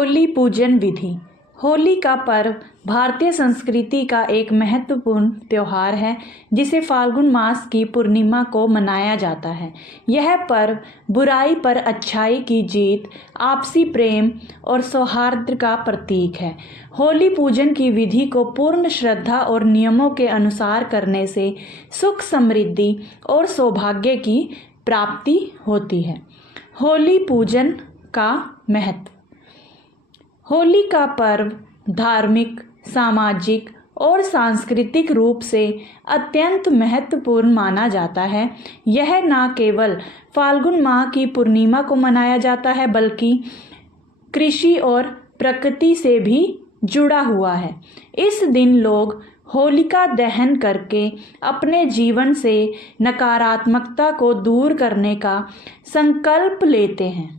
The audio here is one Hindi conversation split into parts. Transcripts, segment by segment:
होली पूजन विधि। होली का पर्व भारतीय संस्कृति का एक महत्वपूर्ण त्यौहार है जिसे फाल्गुन मास की पूर्णिमा को मनाया जाता है। यह पर्व बुराई पर अच्छाई की जीत, आपसी प्रेम और सौहार्द का प्रतीक है। होली पूजन की विधि को पूर्ण श्रद्धा और नियमों के अनुसार करने से सुख, समृद्धि और सौभाग्य की प्राप्ति होती है। होली पूजन का महत्व। होली का पर्व धार्मिक, सामाजिक और सांस्कृतिक रूप से अत्यंत महत्वपूर्ण माना जाता है। यह न केवल फाल्गुन माह की पूर्णिमा को मनाया जाता है बल्कि कृषि और प्रकृति से भी जुड़ा हुआ है। इस दिन लोग होलिका दहन करके अपने जीवन से नकारात्मकता को दूर करने का संकल्प लेते हैं।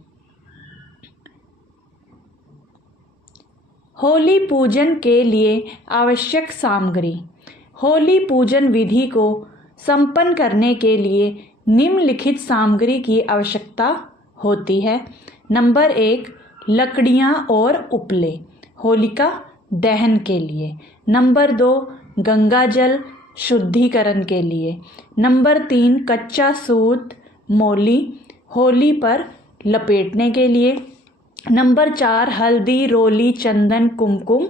होली पूजन के लिए आवश्यक सामग्री। होली पूजन विधि को संपन्न करने के लिए निम्नलिखित सामग्री की आवश्यकता होती है। नंबर 1, लकड़ियाँ और उपले होलिका दहन के लिए। नंबर 2, गंगा जल शुद्धिकरण के लिए। नंबर 3, कच्चा सूत मोली होली पर लपेटने के लिए। नंबर 4, हल्दी, रोली, चंदन, कुमकुम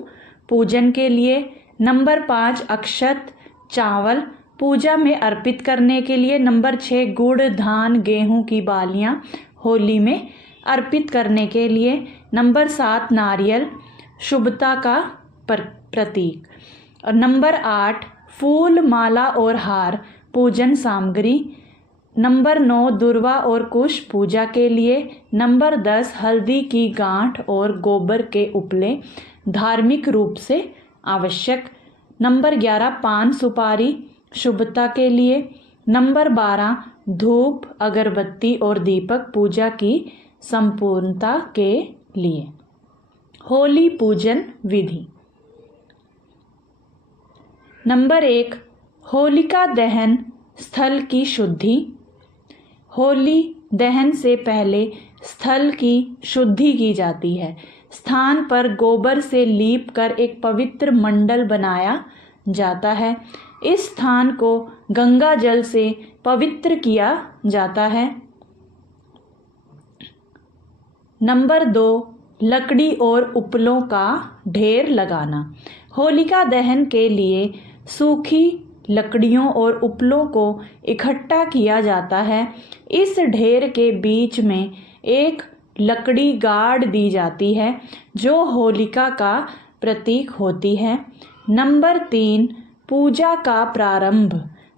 पूजन के लिए। नंबर 5, अक्षत चावल पूजा में अर्पित करने के लिए। नंबर 6, गुड़, धान, गेहूं की बालियां होली में अर्पित करने के लिए। नंबर 7, नारियल शुभता का प्रतीक। और नंबर 8, फूल, माला और हार पूजन सामग्री। नंबर 9, दुर्वा और कुश पूजा के लिए। नंबर 10, हल्दी की गांठ और गोबर के उपले धार्मिक रूप से आवश्यक। नंबर 11, पान सुपारी शुभता के लिए। नंबर 12, धूप, अगरबत्ती और दीपक पूजा की संपूर्णता के लिए। होली पूजन विधि। नंबर 1, होलिका दहन स्थल की शुद्धि। होली दहन से पहले स्थल की शुद्धि की जाती है। स्थान पर गोबर से लीप कर एक पवित्र मंडल बनाया जाता है। इस स्थान को गंगा जल से पवित्र किया जाता है। नंबर 2, लकड़ी और उपलों का ढेर लगाना। होलिका दहन के लिए सूखी लकड़ियों और उपलों को इकट्ठा किया जाता है। इस ढेर के बीच में एक लकड़ी गाड़ दी जाती है जो होलिका का प्रतीक होती है। नंबर 3, पूजा का प्रारंभ।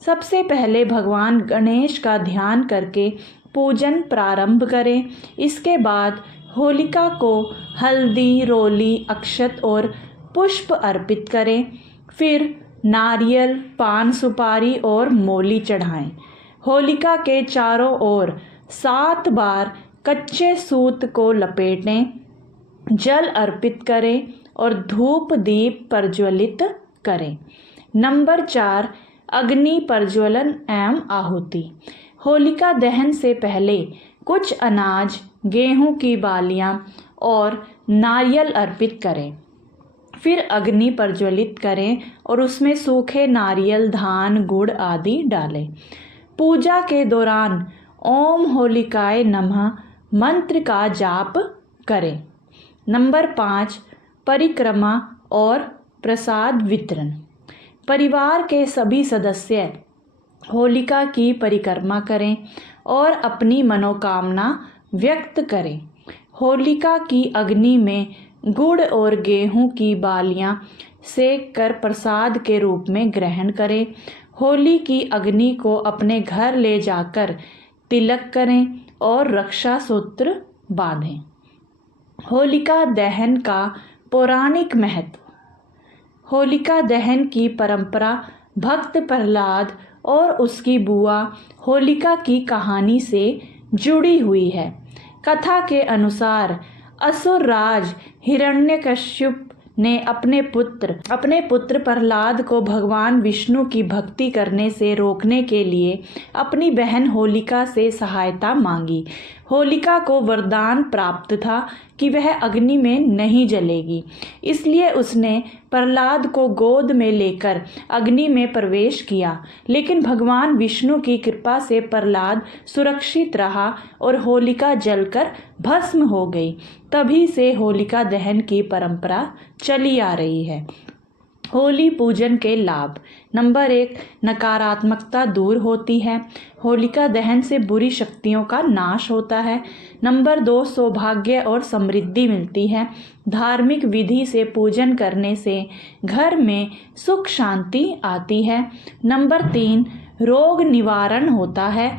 सबसे पहले भगवान गणेश का ध्यान करके पूजन प्रारंभ करें। इसके बाद होलिका को हल्दी, रोली, अक्षत और पुष्प अर्पित करें। फिर नारियल, पान सुपारी और मोली चढ़ाएं। होलिका के चारों ओर 7 बार कच्चे सूत को लपेटें, जल अर्पित करें और धूप दीप प्रज्वलित करें। नंबर 4, अग्नि प्रज्वलन एवं आहुति। होलिका दहन से पहले कुछ अनाज, गेहूं की बालियां और नारियल अर्पित करें। फिर अग्नि प्रज्वलित करें और उसमें सूखे नारियल, धान, गुड़ आदि डालें। पूजा के दौरान ओम होलिकाय नमः मंत्र का जाप करें। नंबर 5, परिक्रमा और प्रसाद वितरण। परिवार के सभी सदस्य होलिका की परिक्रमा करें और अपनी मनोकामना व्यक्त करें। होलिका की अग्नि में गुड़ और गेहूं की बालियां सेक कर प्रसाद के रूप में ग्रहण करें। होली की अग्नि को अपने घर ले जाकर तिलक करें और रक्षा सूत्र बांधें। होलिका दहन का पौराणिक महत्व। होलिका दहन की परंपरा भक्त प्रहलाद और उसकी बुआ होलिका की कहानी से जुड़ी हुई है। कथा के अनुसार असुर राज हिरण्यकश्यप ने अपने पुत्र प्रहलाद को भगवान विष्णु की भक्ति करने से रोकने के लिए अपनी बहन होलिका से सहायता मांगी। होलिका को वरदान प्राप्त था कि वह अग्नि में नहीं जलेगी, इसलिए उसने प्रहलाद को गोद में लेकर अग्नि में प्रवेश किया। लेकिन भगवान विष्णु की कृपा से प्रहलाद सुरक्षित रहा और होलिका जलकर भस्म हो गई। तभी से होलिका दहन की परंपरा चली आ रही है। होली पूजन के लाभ। नंबर 1, नकारात्मकता दूर होती है। होलिका दहन से बुरी शक्तियों का नाश होता है। नंबर 2, सौभाग्य और समृद्धि मिलती है। धार्मिक विधि से पूजन करने से घर में सुख शांति आती है। नंबर 3, रोग निवारण होता है।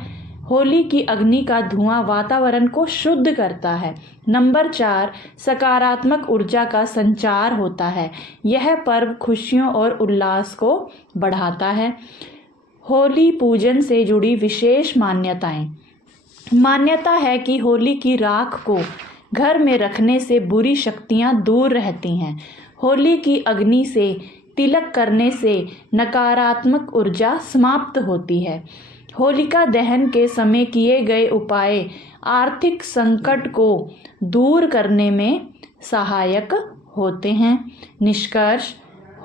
होली की अग्नि का धुआं वातावरण को शुद्ध करता है। नंबर 4, सकारात्मक ऊर्जा का संचार होता है। यह पर्व खुशियों और उल्लास को बढ़ाता है। होली पूजन से जुड़ी विशेष मान्यताएं। मान्यता है कि होली की राख को घर में रखने से बुरी शक्तियां दूर रहती हैं। होली की अग्नि से तिलक करने से नकारात्मक ऊर्जा समाप्त होती है। होलिका दहन के समय किए गए उपाय आर्थिक संकट को दूर करने में सहायक होते हैं। निष्कर्ष,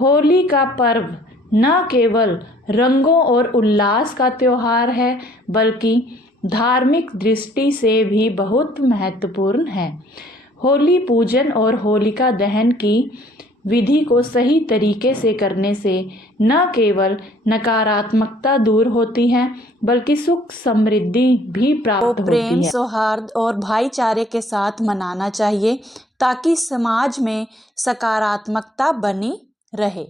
होली का पर्व न केवल रंगों और उल्लास का त्योहार है, बल्कि धार्मिक दृष्टि से भी बहुत महत्वपूर्ण है। होली पूजन और होलिका दहन की विधि को सही तरीके से करने से न केवल नकारात्मकता दूर होती है, बल्कि सुख समृद्धि भी प्राप्त होती है। प्रेम, सौहार्द और भाईचारे के साथ मनाना चाहिए ताकि समाज में सकारात्मकता बनी रहे।